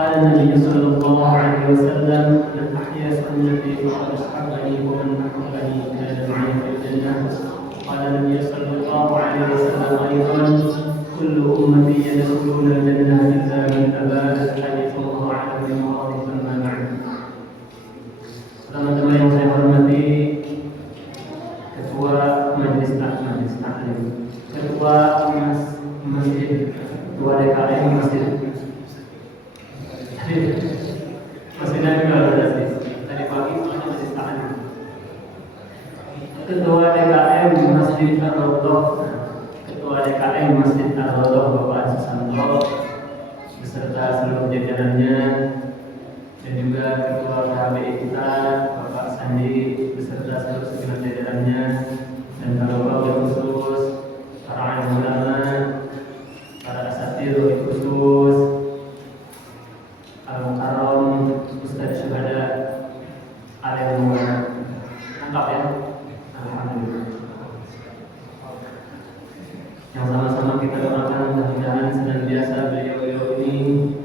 قال النبي صلى الله عليه وسلم من أحيا سنتي فقد أحبني ومن أحبني كان معي في الجنة. قال النبي صلى الله عليه وسلم أيضا كل أمتي يدخلون الجنة إلا من أبى الحديث الله أعلم بمراد ما بعد. Teman-teman yang saya hormati, Ketua Majelis Taklim, Ketua Masjid, Ketua DKM Masjid. Masjidnya juga ada sih. Tadi pagi Majelis Taklim. Ketua DKM Masjid Ar-Raudhah, Ketua DKM Masjid Ar-Raudhah Bapak Susanto beserta seluruh jajarannya, dan juga Ketua KBI kita Bapak Sandi beserta seluruh jajarannya, dan para khusus, para alim ulama, para asatidz khusus, al-mukarram, ustaz syuhada, alim ulama. Lengkap ya? Alhamdulillah. Yang sama-sama kita doakan mudah-mudahan senantiasa beliau-beliau ini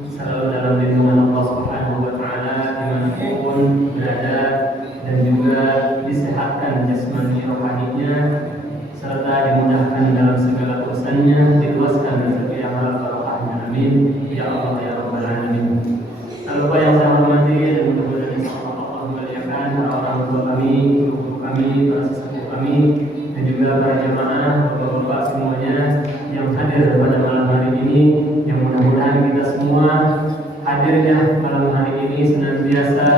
selalu dalam lindungan Allah Subhanahu wa taala dimanapun berada, dan juga disehatkan jasmani rohaninya, serta dimudahkan dalam segala urusannya, diluaskan rezeki yang halal barokahnya. Amin ya Allah ya rabbal alamin. Lalu yang saya hormati dan mudah-mudahan insyaallah Allah memuliakan orang tua kami, guru kami, para sesepuh kami, dan juga para jemaah, bapak-bapak semuanya yang hadir pada malam hari ini, yang mudah-mudahan kita semua hadirnya malam hari ini senantiasa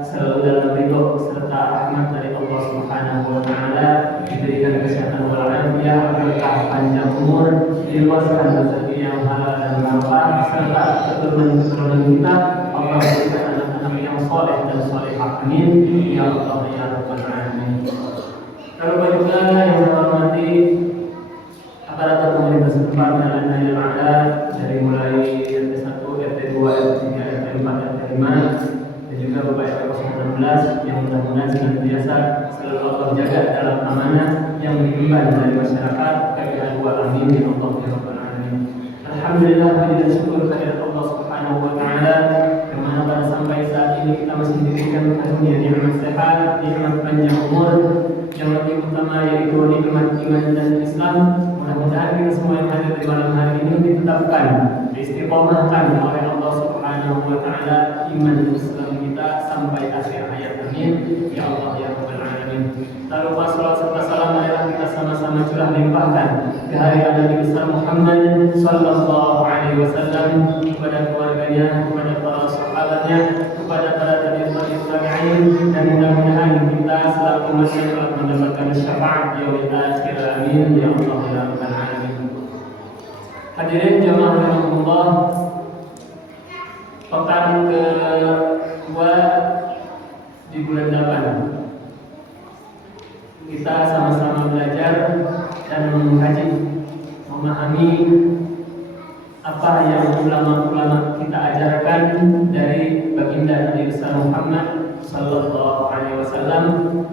selalu dalam ridho serta rahmat dari Allah Subhanahu wa taala, diberikan kesehatan walafiat, berkah panjang umur, diluaskan rezeki yang halal dan barokah, serta keturunan kita Allah berikan anak-anak yang soleh dan solehah. Amin ya Allah ya rabbal alamin. Lalu juga yang saya hormati aparatur pemerintah setempat dan yang ada dari mulai RT 1, RT 2, RT 3, RT 4, RT 5, dan juga Bapak RW 16 yang mudah-mudahan senantiasa selalu Allah jaga dalam amanah yang diemban dari masyarakat. Kami doa amin ya Allah ya rabbal alamin. Alhamdulillah, puji dan syukur kehadirat Allah Subhanahu wa taala, yang mana pada sampai saat ini kita masih diberikan karunia nikmat sehat, nikmat panjang umur, yang lebih utama yaitu nikmat iman dan Islam. Mudah-mudahan kita semua yang hadir di malam hari ini ditetapkan, diistiqomahkan oleh Allah Subhanahu wa taala iman Islam kita sampai akhir hayat. Amin ya Allah ya rabbal alamin. Tak lupa salawat serta salam adalah kita sama-sama curah limpahkan ke hari Nabi besar Muhammad sallallahu alaihi wasallam, kepada keluarganya, kepada para sahabatnya, kepada para tabi'in, dan mudah-mudahan kita selalu masih telah mendapatkan syafaat yaumil akhir. Amin ya Allah ya rabbal alamin. Hadirin jamaah rahimakumullah, pekan kedua di bulan 8 kita sama-sama belajar dan mengkaji, memahami apa yang ulama-ulama kita ajarkan dari baginda Nabi besar Muhammad sallallahu alaihi wasallam.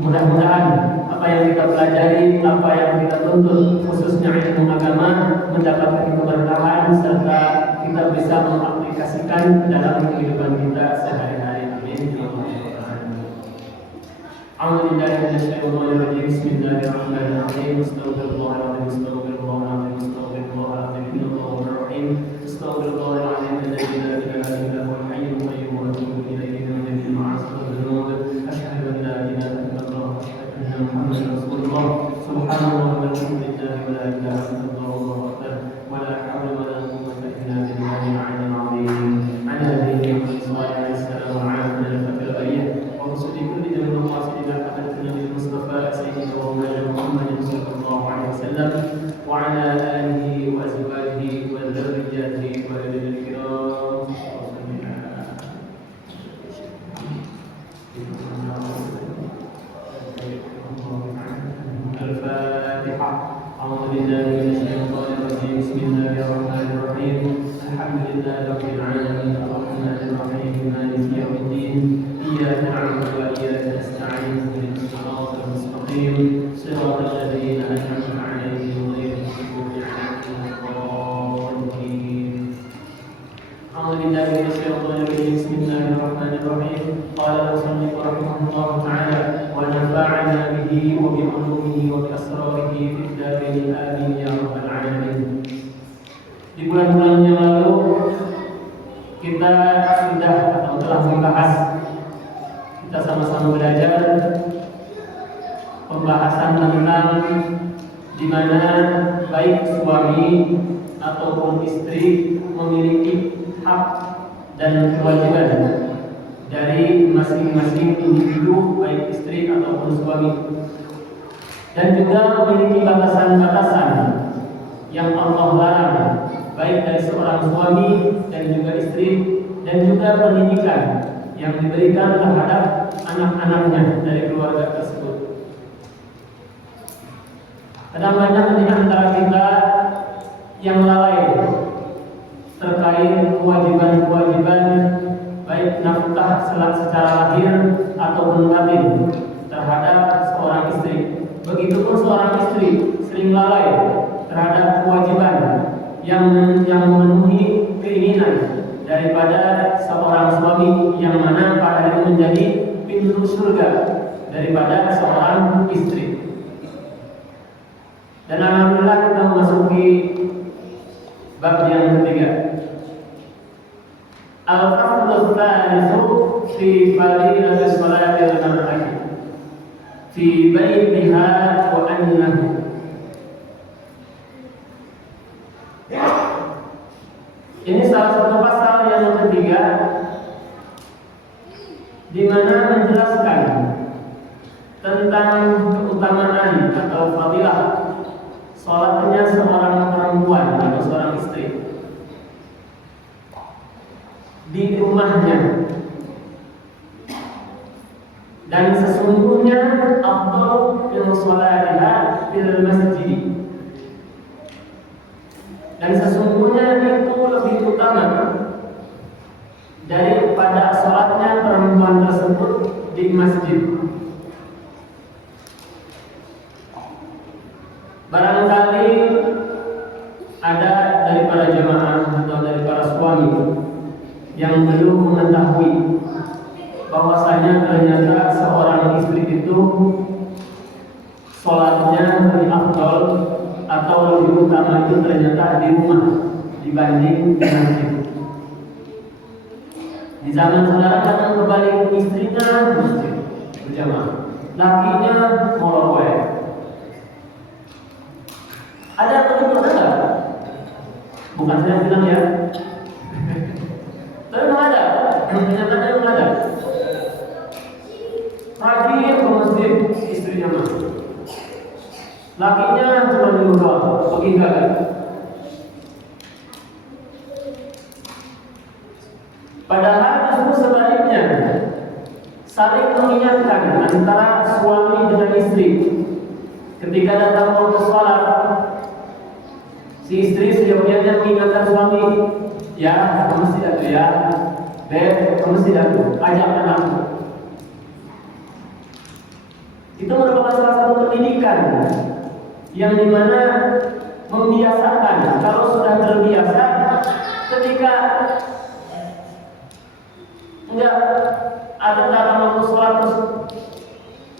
Mudah-mudahan apa yang kita pelajari, apa yang kita tuntut, khususnya ilmu agama, mendapatkan keberkahan serta kita bisa mengaplikasikan dalam kehidupan kita sehari-hari. Amin ya Allah. A'udzu billahi minasyaitonir rajim. Bismillahirrahmanirrahim. Astaghfirullahaladzim, astaghfirullahaladzim, astaghfirullahaladzim, innallahul rahim. Astaghfirullahaladzim, alladzi la ilaha illa huwal hayyul qayyum wa atubu ilaihi min jami'il ma'asi wal dhunub. Asyhadu an la ilaha illallah wa asyhadu anna Muhammadar rasulullah. Subhanallah walhamdulillah wa la ilaha illallah wallahu akbar wa la haula wa la quwwata illa billahil aliyyil azim. Ala alihi wa sahbihi assalamu alaikum warahmatullahi wabarakatuh. Wa rusuli kulli dawrin wa qasidina hadatna bil mustafa sayyidina wa maulana Muhammadin sallallahu alaihi wasallam wa ala alihi wa azwajihi wa dzurriyyatihi wa ulil kiram. Al-Fatihah. A'udzu billahi minasyaitonir rajim. Bismillahirrahmanirrahim. Alhamdulillahi rabbil alamin, arrahmanir rahim, maliki yaumiddin. Iyyaka na'budu wa iyyaka nasta'in. Ihdinas siratal mustaqim, siratal ladzina an'amta 'alaihim ghairil maghdubi 'alaihim waladdallin. أعوذ بالله من الشيطان الرجيم بسم الله الرحمن الرحيم قال المصنف رحمه الله تعالى ونفعنا به وبعلومه وبأسراره في الدارين آمين يا رب العالمين. Di bulan-bulan yang lalu kita sudah atau telah membahas, kita sama-sama belajar pembahasan tentang di mana baik suami ataupun istri memiliki hak dan kewajiban dari masing-masing individu baik istri ataupun suami, dan juga memiliki batasan-batasan yang Allah larang baik dari seorang suami dan juga istri, dan juga pendidikan yang diberikan terhadap anak-anaknya dari keluarga tersebut. Kadang-kadang di antara kita yang lalai terkait kewajiban-kewajiban baik nafkah secara lahir ataupun batin terhadap seorang istri. Begitupun seorang istri sering lalai terhadap kewajiban yang memenuhi keinginan daripada seorang suami, yang mana pada itu menjadi pintu surga daripada seorang istri. Dan alhamdulillah kita memasuki bab yang ketiga. Al-faslu tsalitsu fi fadilati sholati al-mar'ati fi baitiha wa annahu. Ini salah satu pasal yang ketiga di mana menjelaskan tentang keutamaan atau fadilah salatnya seorang perempuan atau seorang istri di rumahnya, dan sesungguhnya afdalu min sholatiha fil masjid, dan sesungguhnya itu lebih utama daripada salatnya perempuan tersebut di masjid. Barangkali ada daripada jemaah atau dari para suami yang belum mengetahui bahwasanya ternyata seorang istri itu sholatnya lebih afdal atau lebih utama itu ternyata di rumah dibanding di masjid. Di zaman sekarang kadang kebalik, istrinya masjid berjamaah, lakinya molor. Ada atau tidak ada? Bukan saya bilang ya. Tapi memang ada. Kenyataannya memang ada. Rajin ke masjid, istrinya masuk. Lakinya cuma di rumah, pergi enggak. Padahal justru sebaliknya, saling mengingatkan antara suami dengan istri. Ketika datang waktu sholat, si istri seyogianya mengingatkan suami, ya kamu mesti datu ya, beb kamu mesti datu, ajak anakmu. Itu merupakan salah satu pendidikan yang dimana membiasakan. Kalau sudah terbiasa, ketika enggak ada dalam waktu sholat terus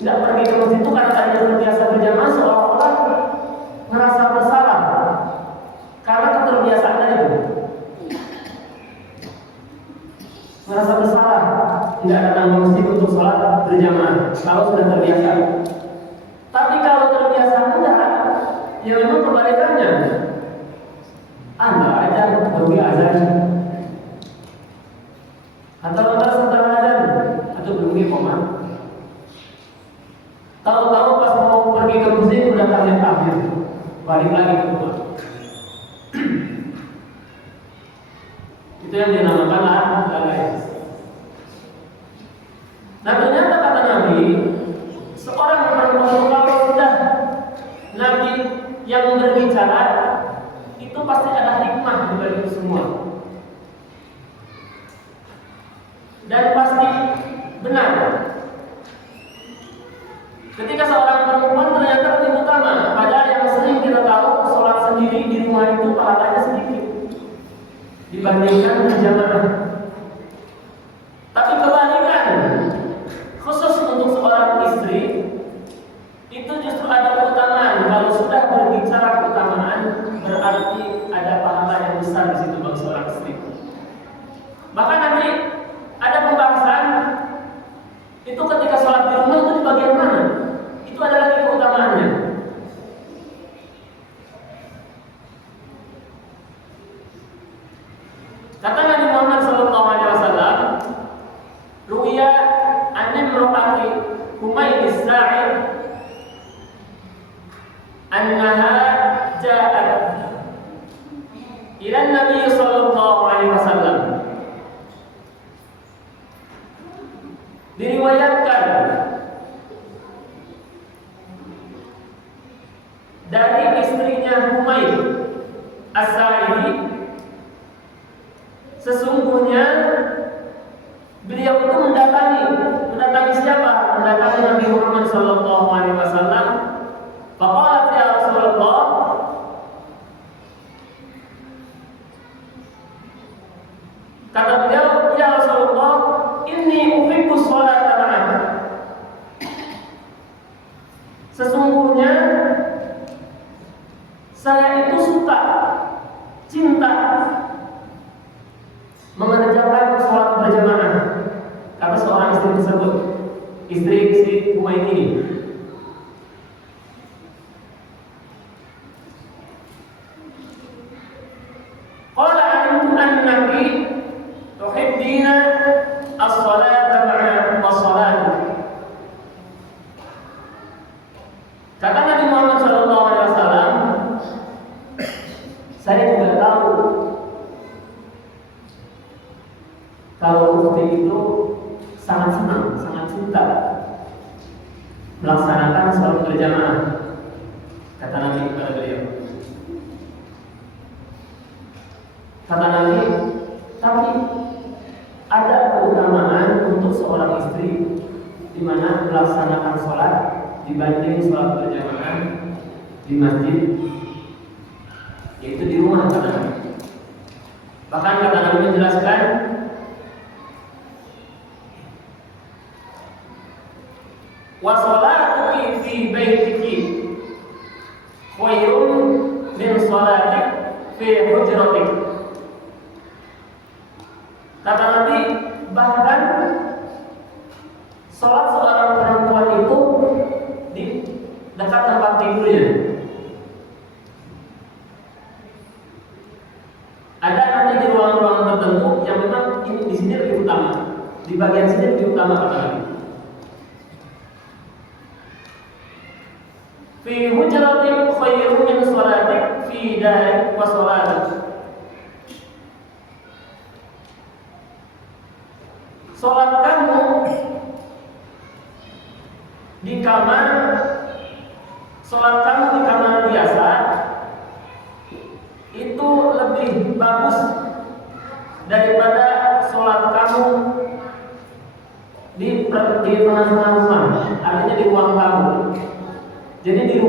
enggak pergi ke masjid itu karena tadi terbiasa berjamaah, seolah-olah merasa bersalah karena keterbiasaan itu, merasa bersalah tidak datang ke masjid untuk sholat berjamaah kalau sudah terbiasa. Tapi kalau terbiasa enggak, ya memang kebalikannya. Anda aja pergi azan, atau setelah azan, atau belum koma. Tahu-tahu pas mau pergi ke masjid udah takbir, balik lagi ke rumah. Itu yang dinamakan lalai. Nah ternyata kata Nabi, seorang perempuan kalau sudah Nabi yang berbicara, itu pasti ada hikmah di balik itu semua, dan pasti benar. Ketika seorang perempuan ternyata lebih utama, padahal yang sering kita tahu sholat sendiri di rumah itu pahalanya sedikit. dibandingkan berjamaah. Tapi kebalikan, khusus untuk seorang istri itu justru ada keutamaan. Kalau sudah berbicara keutamaan, berarti ada pahala yang besar di situ bagi seorang istri. Maka nanti ada pembahasan itu ketika sholat di rumah itu di bagian mana? Itu ada lagi keutamaannya. Kata Nabi Muhammad SAW, ruya an imra'ati Humayl as-Sa'id annaha ja'at ila Nabi sallallahu alaihi wasallam. Diriwayatkan dari istrinya Humayl as-Sa'idi, sesungguhnya beliau itu mendatangi siapa? Mendatangi Nabi Muhammad sallallahu alaihi wasallam. Faqalat ya Rasulullah, kata beliau, ya Rasulullah, inni uhibbu sholata ma'aka. Sesungguhnya saya itu suka, cinta mengerjakan sholat berjamaah. Kata seorang istri tersebut, istri si Humayl ini. Qala alimtu annaki tuhibbina as-salata ma'a as-salatu. Kata Nabi Muhammad SAW, saya juga tahu kalau ukti itu sangat senang, sangat cinta melaksanakan sholat berjamaah. Kata Nabi kepada beliau. Kata Nabi, tapi ada keutamaan untuk seorang istri di mana melaksanakan sholat dibanding sholat berjamaah di masjid, yaitu di rumah. Kata Nabi. Bahkan kata Nabi menjelaskan, wa sholatuki fi baitiki khairun min sholatik fi hujratik. Kata Nabi, bahkan sholat seorang perempuan itu di dekat tempat tidurnya. Ada nanti di ruang-ruang tertentu yang memang ini di sini lebih utama, di bagian sini lebih utama, kata Nabi. Fi hujratik khairun min sholatik fi darik wa sholatik. Sholat kamu di kamar, sholat kamu di kamar biasa itu lebih bagus daripada sholat kamu di tengah-tengah rumah, artinya di ruang tamu. Jadi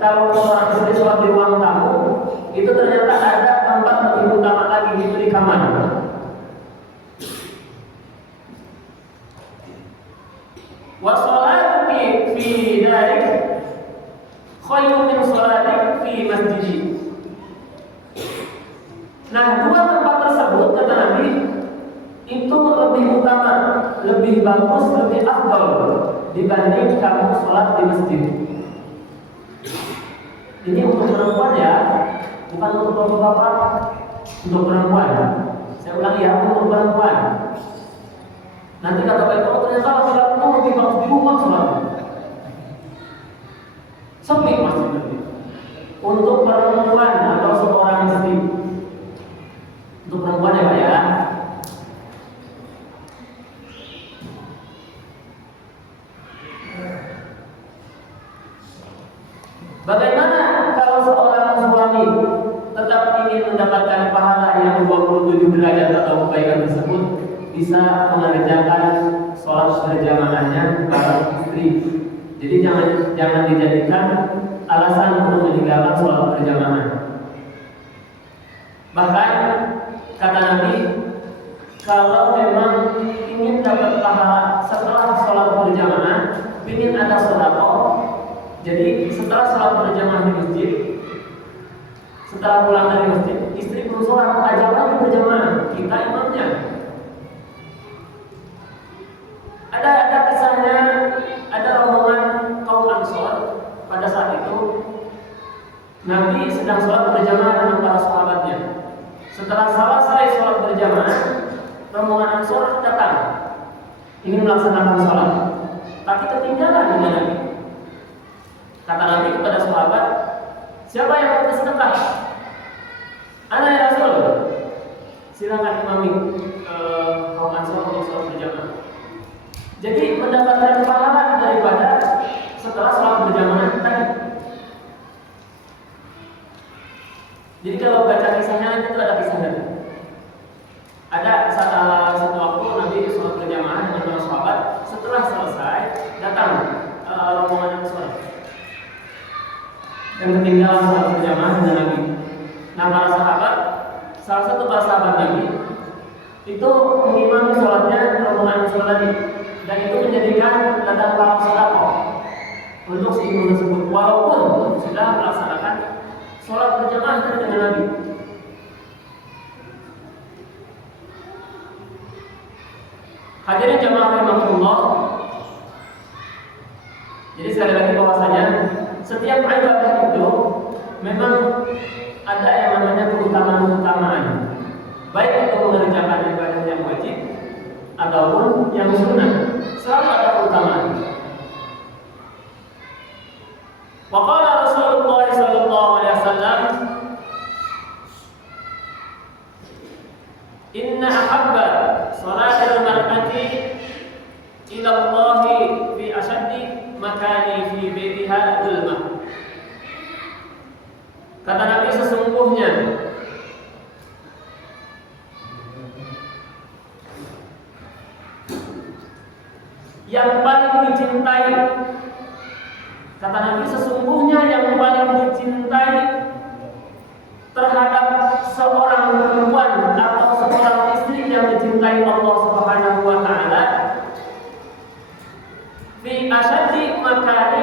kalau orang istri sholat di ruang tamu, itu ternyata ada tempat lebih utama lagi, itu di kamar. Wa sholatuki fi darik khairun min sholatik fi masjidi. Nah, dua tempat tersebut kata Nabi itu lebih utama, lebih bagus, lebih afdal dibanding kamu sholat di masjid. Ini untuk perempuan ya, bukan untuk bapak-bapak, untuk perempuan. Saya ulangi ya, untuk perempuan. Nanti kata baik, oh ternyata laki-laki lebih bagus di rumah sholatnya. Sepi masjid nanti. Untuk perempuan atau seorang istri. Untuk perempuan ya Pak ya. Bagaimana kalau seorang suami tetap ingin mendapatkan pahala yang 27 derajat atau kebaikan tersebut, bisa mengerjakan sholat berjamaahnya bareng istri. Jadi jangan dijadikan alasan untuk meninggalkan sholat berjamaah. Bahkan Kata Nabi, kalau memang ingin dapat pahala setelah sholat berjamaah, ingin ada sedekah, jadi setelah sholat berjamaah di masjid, setelah pulang dari masjid, istri belum sholat, ajak lagi berjamaah, kita imamnya. Ada kisahnya, ada rombongan kaum Ansor pada saat itu. Nabi sedang sholat berjamaah dengan para sahabatnya. Setelah selesai sholat berjamaah, rombongan Ansor datang ingin melaksanakan sholat, tapi ketinggalan dengan Nabi. Kata Nabi kepada sahabat, siapa yang mau bersedekah? Ana ya Rasul. Silakan imami kaum Ansor untuk sholat berjamaah. Jadi mendapatkan pahala daripada setelah sholat berjamaah tadi. Jadi kalau baca kisahnya itu ada kisahnya. Ada satu waktu Nabi sholat berjamaah dengan para sahabat. Setelah selesai datang rombongan Ansor yang ketinggalan sholat berjamaah dengan Nabi. Nah para sahabat, salah satu para sahabat Nabi itu mengimami sholatnya rombongan Ansor tadi, dan itu menjadikan ladang pahala sedekah untuk si imam tersebut, walaupun sudah melaksanakan sholat berjamaah dengan Nabi. Hadirin jamaah rahimakumullah. Jadi sekali lagi bahwasanya setiap ibadah itu memang ada yang namanya keutamaan-keutamaan, baik untuk mengerjakan ibadah yang wajib ataupun yang sunnah, selalu ada keutamaan. Wa qala Rasulullah sallallahu alaihi wasallam, inna ahabba salatil mar'ati ila Allah fi ashaddi makani fi baitiha dhulmah. Kata Nabi, sesungguhnya yang paling dicintai, kata Nabi, sesungguhnya yang paling dicintai terhadap seorang perempuan atau seorang istri yang dicintai Allah Subhanahu wa taala, fi asyaddi makani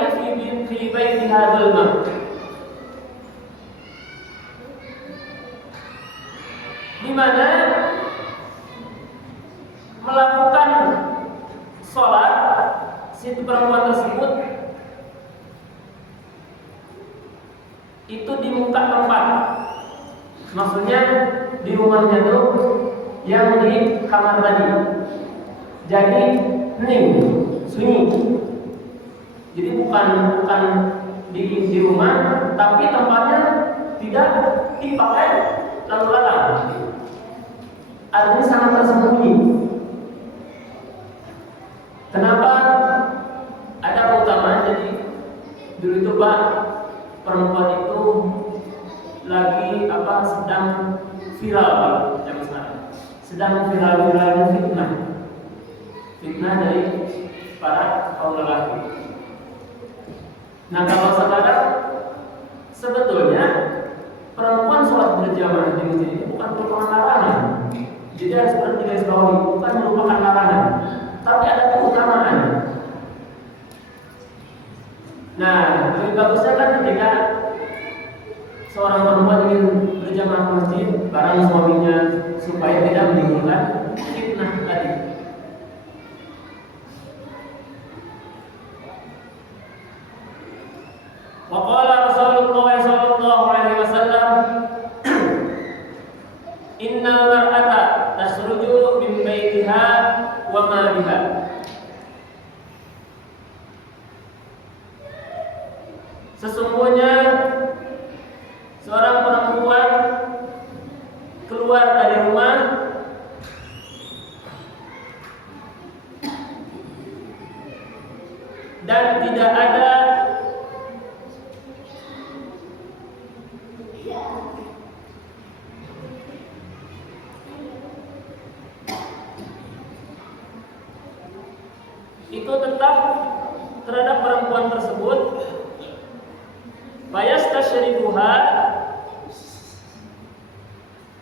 fi baitiha dhulmah, di mana melakukan sholat si perempuan tersebut itu di muka tempat, maksudnya di rumahnya tuh yang di kamar tadi, jadi hening, sunyi. Jadi bukan di rumah, tapi tempatnya tidak dipakai lalu lalang, artinya sangat tersembunyi. Kenapa? Ada keutamaan. Jadi dulu itu Pak, perempuan itu lagi sedang viral Pak, zaman sekarang. Sedang viral-viralnya fitnah dari para kaum lelaki. Nah kalau sekarang sebetulnya perempuan sholat berjamaah di masjid itu bukan merupakan larangan. Jadi harus berarti garis bawahi, bukan merupakan larangan, tapi ada keutamaan. Nah, lebih bagusnya kan ketika seorang perempuan ingin berjamaah ke masjid bareng suaminya supaya tidak menimbulkan fitnah tadi. Wa qala Rasulullah sallallahu alaihi wasallam, innal mar'ata tasruju min baitiha wa ma biha. Sesungguhnya seorang perempuan keluar dari rumah dan tidak ada itu tetap terhadap perempuan tersebut bayastashribuha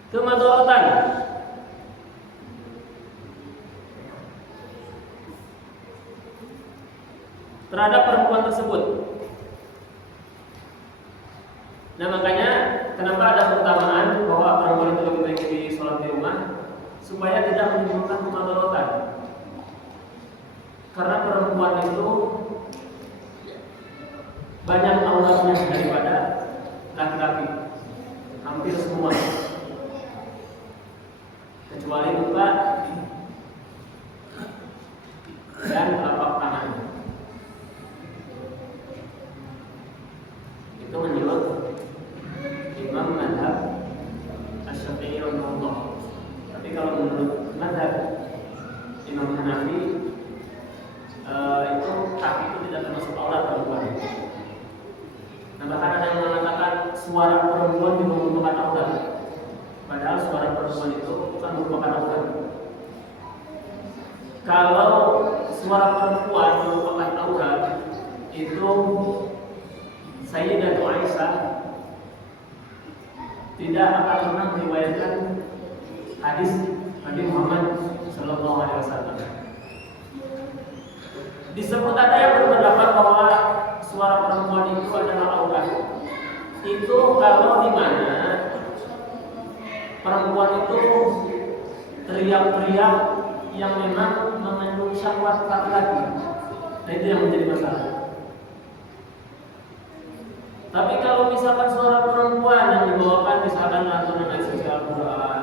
kemadharatan, terhadap perempuan tersebut. Nah, makanya kenapa ada keutamaan bahwa perempuan itu lebih baik di sholat di rumah, supaya tidak menimbulkan kemadharatan. Karena perempuan itu banyak auratnya daripada laki-laki, hampir semua, kecuali muka dan telapak tangan. Itu menurut Imam Madhab Asy-Syafi'i rahimahullah. Tapi kalau menurut Madhab Imam Hanafi, itu kaki itu tidak termasuk aurat perempuan. Nah, bahkan ada yang mengatakan suara perempuan juga merupakan aurat. Padahal suara perempuan itu bukan merupakan aurat. Kalau suara perempuan merupakan aurat, itu Sayyidah Aisyah tidak akan pernah meriwayatkan hadis Nabi Muhammad sallallahu alaihi wasallam. Disebut ada yang berpendapat bahwa suara perempuan itu adalah aurat. Itu kalau di mana perempuan itu teriak-teriak yang memang mengandung syahwat laki-laki. Nah, itu yang menjadi masalah. Tapi kalau misalkan suara perempuan yang dibawakan misalkan lantunan ayat suci Al-Quran,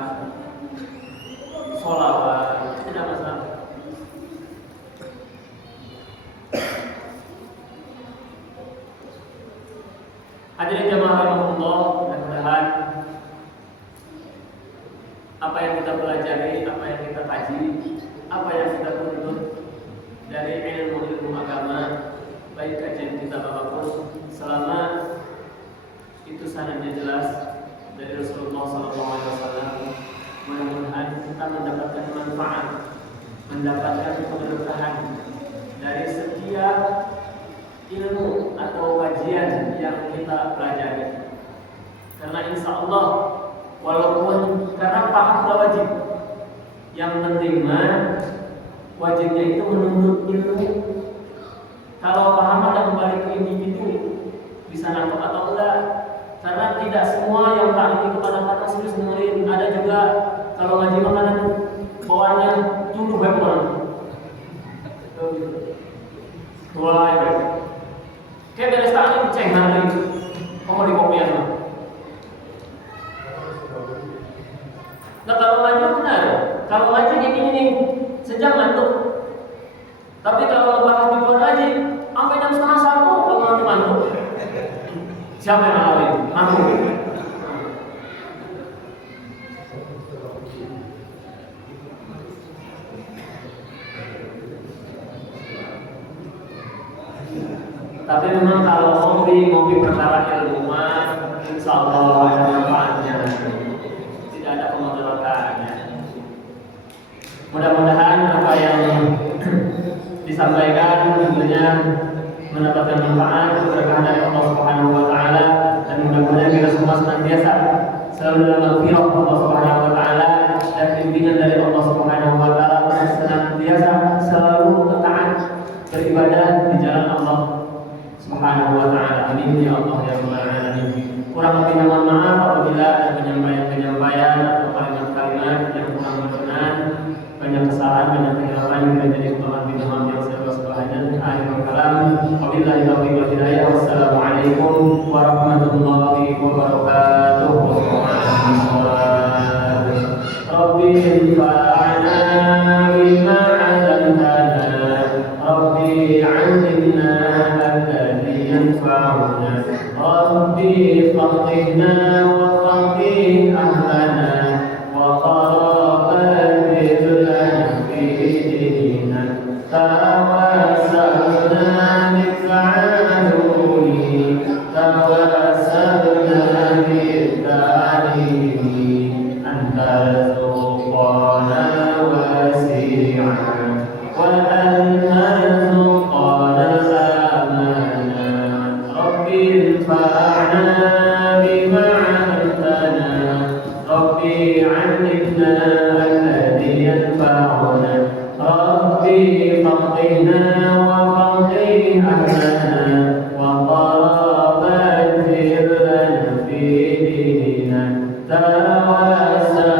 sholawat, itu tidak masalah. Hadirin jamaah rahimahullah, mudah-mudahan apa yang kita pelajari, apa yang kita kaji, apa yang kita tuntut dari ilmu agama, baik kajian kita apapun, selama itu sanadnya jelas dari Rasulullah SAW, mudah-mudahan kita mendapatkan manfaat, mendapatkan keberkahan dari setiap ilmu atau kajian yang kita pelajari. Karena insya Allah, walaupun karena paham sudah wajib, yang penting wajibnya itu menuntut ilmu. Kalau paham ada kembali ke individu, bisa nangkep atau enggak. Karena tidak semua yang tak itu kadang-kadang serius dengerin. Ada juga kalau ngaji makanan bawaannya tuduh baik orang. Mulai baik. Kayak beres tangan ceng hari, kamu di kopian. Nah, kalau ngaji benar, kalau ngaji kayak gini nih, sejam ngantuk. Tapi kalau ngebahas di luar ngaji, sampai jam 1:30 kalau ngantuk. Siapa yang ngalamin? Aku. Tapi memang kalau ngopi perkara ilmuwan, insya Allah ada manfaatnya, tidak ada kemadaratannya. Mudah-mudahan apa yang disampaikan tentunya mendapatkan manfaat, keberkahan dari Allah Subhanahu wa taala, dan mudah-mudahan kita semua senantiasa selalu dalam maghfirah Allah Subhanahu wa taala dan bimbingan dari Allah Subhanahu wa taala, senantiasa selalu taat beribadah di jalan Allah Subhanahu wa taala. Amin ya Allah ya rabbal alamin. Kurang lebihnya mohon maaf apabila ada penyampaian atau kalimat-kalimat yang kurang berkenan, banyak kesalahan, banyak kehilafan yang menjadi kesalahan yang sebab-sebabnya. Akhirul kalam, wabillahi taufiq wal hidayah. Wassalamualaikum warahmatullahi wabarakatuh. Rabbi infa'na bima 'allamtana, Rabbi 'allimna alladhi yanfa'una, Rabbi faqihna wa faqih ahlana wa qarabati lana fi dinina. Tawassalna bik'aluni, tawassalna bi'talimi, anta rizqana wasi'an wa anta rizqana amana. Rabbi infa'na bima 'allamtana, Rabbi 'allimna alladhi yanfa'una, Rabbi faqihna wa faqih أهلنا وقرابات لنا في ديننا توسلنا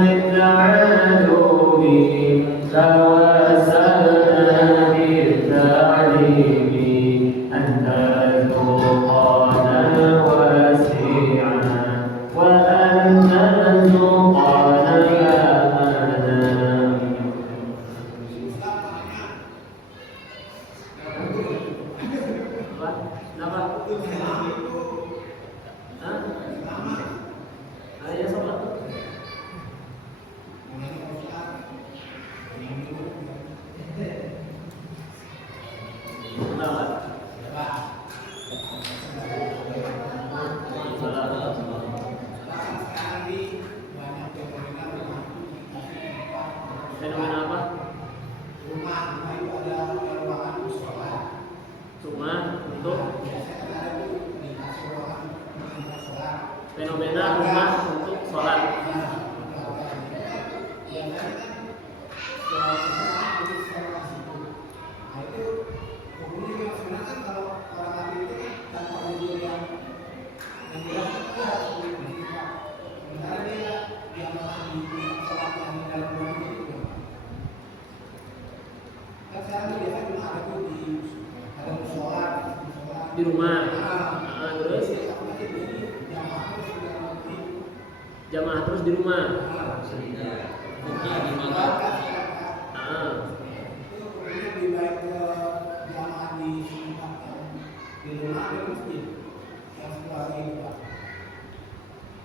بالتعلم توسلنا بالتعليم أنت رزقنا واسعنا وأنت رزقنا أمنا. Ayah sobat. Fenomena apa? Rumah itu ada ruangan musola. Rumah untuk fenomena rumah untuk sholat. Di rumah. Terus jamaah terus di rumah.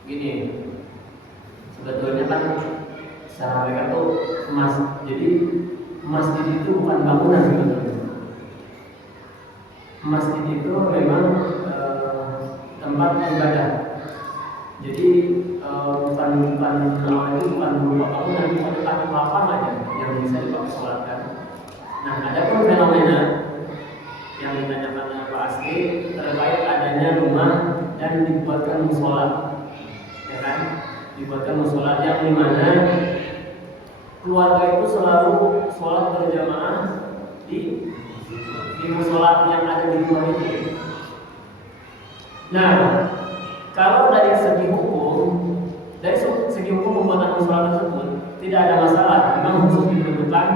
Gini, sebetulnya kan secara mereka tuh jadi masjid itu bukan bangunan sebetulnya. Masjid itu memang tempat ibadah. Jadi bukan itu bukan berupa bangunan, bukan tempat lapang aja yang bisa dipakai sholatkan. Nah, ada pun fenomena yang ditanyakan Pak Asri terkait adanya rumah dan dibuatkan musola, ya kan? Dibuatkan musola yang dimana keluarga itu selalu sholat berjamaah di musola yang ada di rumah itu. Nah, kalau dari segi hukum pembuatan musola tersebut tidak ada masalah, memang khusus diperuntukkan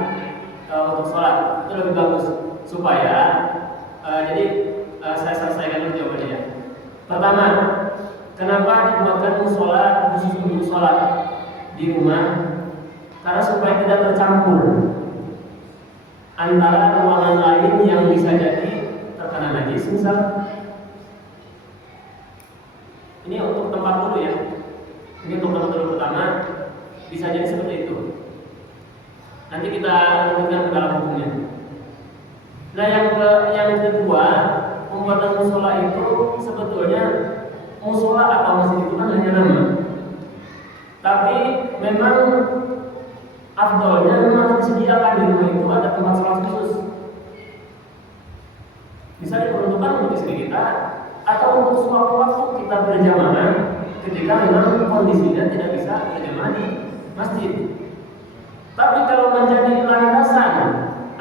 untuk sholat, itu lebih bagus supaya saya selesaikan dulu jawabannya. Pertama, kenapa dibuatkan musola khusus untuk sholat di rumah? Karena supaya tidak tercampur antara ruangan lain yang bisa jadi terkena najis misal. Ini untuk tempat dulu ya. Ini untuk tempat dulu pertama bisa jadi seperti itu. Nanti kita lanjutkan ke dalam hukumnya. Nah, yang kedua, pembuatan musola itu sebetulnya musola atau masjid itu kan hanya nama. Tapi memang afdolnya memang disediakan di rumah itu ada tempat sholat khusus. Bisa diperuntukkan untuk istri kita atau untuk suatu waktu kita berjamaah ketika memang kondisinya tidak bisa berjamaah di masjid. Tapi kalau menjadi landasan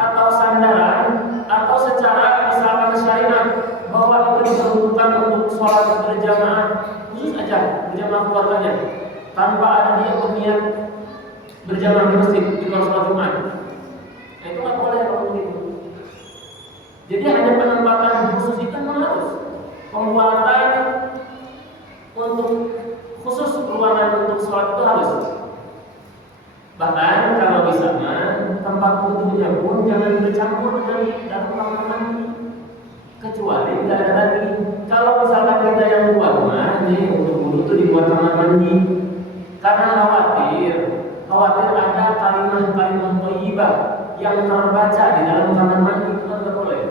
atau sandaran atau secara misalkan syariat bahwa itu diperuntukkan untuk sholat berjamaah khusus aja berjamaah keluarganya tanpa ada dia berniat berjamaah di masjid di luar sholat Jumat, nah, itu nggak boleh kalau begitu. Jadi hanya penempatan khusus itu harus pembuatan untuk khusus ruangan untuk sholat itu harus. Bahkan kalau bisa tempat wudhunya pun jangan bercampur dengan dalam kamar mandi, kecuali nggak ada lagi. Kalau misalkan kita yang buat rumah nih untuk wudhu itu dibuat kamar mandi, karena khawatir ada kalimat-kalimat thayyibah yang terbaca di dalam kamar mandi, itu kan nggak boleh.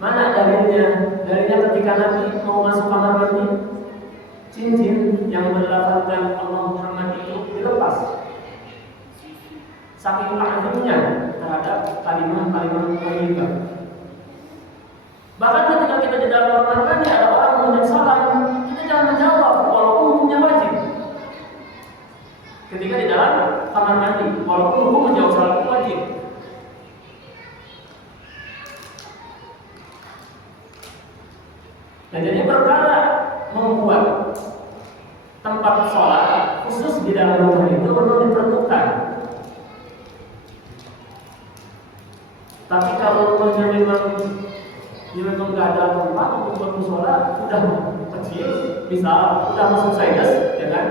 Mana dalilnya? Dalilnya ketika Nabi mau masuk kamar mandi, cincin yang berlafalkan Allah Muhammad itu dilepas. Saking ta'zimnya terhadap kalimat-kalimat thayyibah. Bahkan ketika kita di dalam kamar mandi ada orang mengucap salam, kita jangan menjawab walaupun hukumnya wajib. Ketika di dalam kamar mandi, walaupun hukum menjawab salam itu wajib. Nah, jadi perkara membuat tempat sholat khusus di dalam rumah itu memang diperlukan. Tapi kalau rumahnya memang nggak ada tempat untuk buat musola, udah kecil, misal udah masuk sinus, ya kan?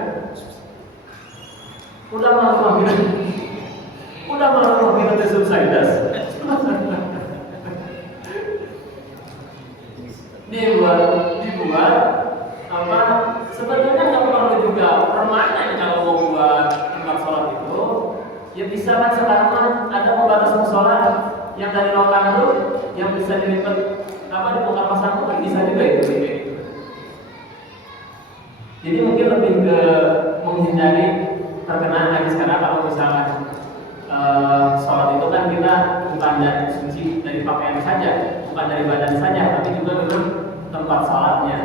Udah malu kita subsidence. dibuat apa? Sebetulnya nggak perlu juga permanen kalau mau buat tempat sholat itu. Ya bisa kan sekarang kan ada pembatas musola yang dari lokal itu yang bisa dilipat apa di bongkar pasang itu kan bisa juga itu. Jadi mungkin lebih ke menghindari perkenaan lagi sekarang kalau misalkan sholat itu kan kita bukan dari suci dari pakaian saja, bukan dari badan saja, tapi juga memang tempat sholatnya.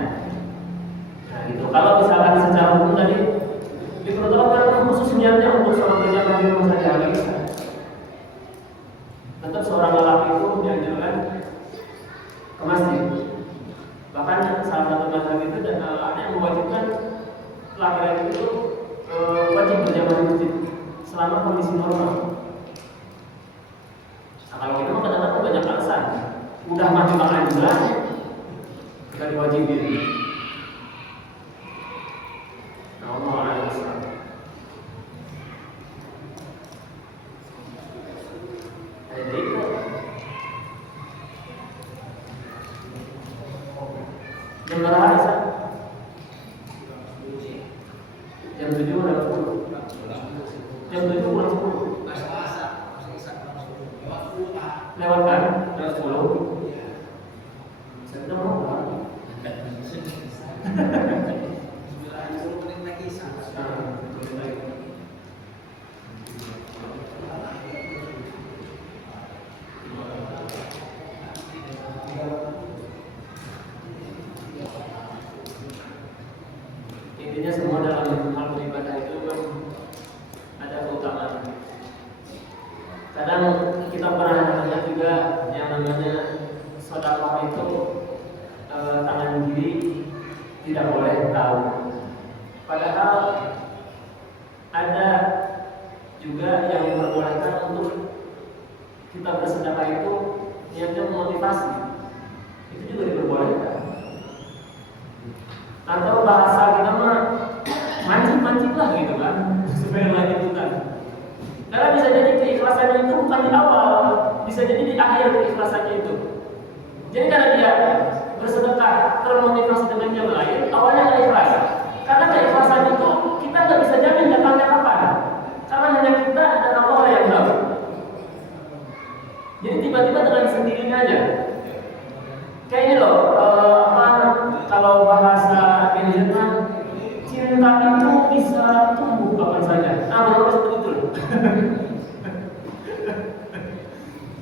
Nah gitu. Kalau misalkan secara umum tadi diperuntukkan khusus niatnya untuk sholat berjamaah di rumah saja nggak bisa. Tetap seorang lelaki itu dianjurkan ke masjid. Bahkan salah satu mazhab itu ada yang mewajibkan laki-laki itu wajib berjamaah di masjid selama kondisi normal. Nah, kalau kita mau kadang-kadang banyak alasan, udah mati makan juga, kita diwajibin. Nah, Allah alasan. Jadi itu. Jam berapa Isa? Jam 7 udah 10. Jam 7 kurang 10. Lewat kan? Lewat 10. Saya mau berapa? Intinya semua dalam hal beribadah itu ada keutamaan. Kadang kita pernah dengar juga yang namanya sedekah itu tangan kiri tidak boleh tahu. Padahal ada juga yang memperbolehkan untuk kita bersedekah itu niatnya memotivasi. Itu juga diperbolehkan. Atau bahasa kita mah mancing-mancing lah gitu kan, supaya melanjutkan. Karena bisa jadi keikhlasannya itu bukan di awal, bisa jadi di akhir keikhlasannya itu. Jadi karena dia bersedekah termotivasi dengan yang lain, awalnya nggak ikhlas. Karena keikhlasan itu kita nggak bisa jamin datangnya kapan. Karena hanya kita dan Allah yang tahu. Jadi tiba-tiba dengan sendirinya aja. Kayak ini loh, kalau bahasa Indonesia cinta itu bisa tumbuh kapan saja. Menurut seperti itu.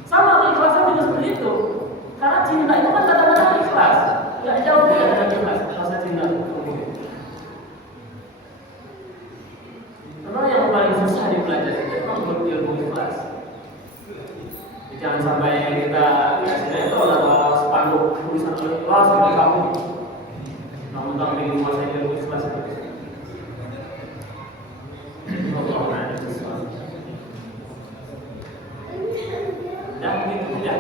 Sama keikhlasan juga seperti itu. Karena cinta itu kan kata-kata ikhlas. Nggak jauh beda dengan ikhlas. Rasa cinta tumbuh. Memang yang paling susah dipelajari itu memang ilmu ikhlas. Jangan sampai kita sinetron atau spanduk tulisan ikhlas kita kamu. Namun tak ingin menguasai ilmu ikhlas itu. Dan begitu tidak.